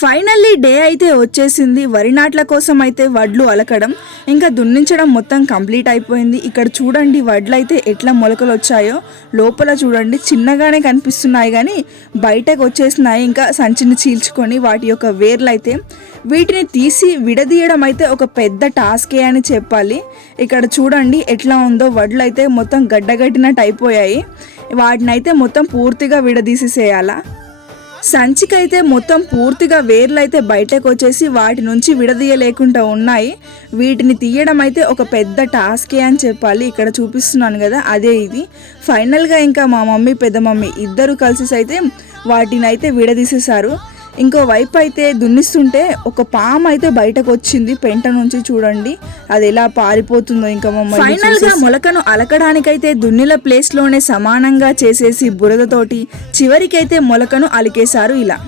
Finally day అయితే వచ్చేసింది. వరి నాట్ల కోసం అయితే వడ్లు అలకడం ఇంకా దున్నించడం మొత్తం కంప్లీట్ అయిపోయింది. ఇక్కడ చూడండి వడ్లు అయితే ఎట్లా మొలకలు వచ్చాయో, లోపల చూడండి చిన్నగానే కనిపిస్తున్నాయి కానీ బయటకు వచ్చేసినాయి. ఇంకా సంచిని చీల్చుకొని వాటి యొక్క వేర్లు అయితే వీటిని తీసి విడదీయడం అయితే ఒక పెద్ద టాస్కే అని చెప్పాలి. ఇక్కడ చూడండి ఎట్లా ఉందో, వడ్లు అయితే మొత్తం గడ్డగట్టినట్టు అయిపోయాయి. వాటిని అయితే మొత్తం పూర్తిగా విడదీసేయాలా. సంచికైతే మొత్తం పూర్తిగా వేర్లు అయితే బయటకు వచ్చేసి వాటి నుంచి విడదీయలేకుండా ఉన్నాయి. వీటిని తీయడం అయితే ఒక పెద్ద టాస్కే అని చెప్పాలి. ఇక్కడ చూపిస్తున్నాను కదా, అదే ఇది. ఫైనల్గా ఇంకా మా మమ్మీ పెద్ద మమ్మీ ఇద్దరు కలిసి అయితే వాటిని అయితే విడదీసేశారు. ఇంకో వైపు అయితే దున్నిస్తుంటే ఒక పాము అయితే బయటకు వచ్చింది పెంట నుంచి. చూడండి అది ఎలా పారిపోతుందో. ఇంకా మమ్మల్ని ఫైనల్ గా మొలకను అలకడానికైతే దున్నిల ప్లేస్ లోనే సమానంగా చేసేసి బురదతోటి చివరికైతే మొలకను అలికేశారు ఇలా.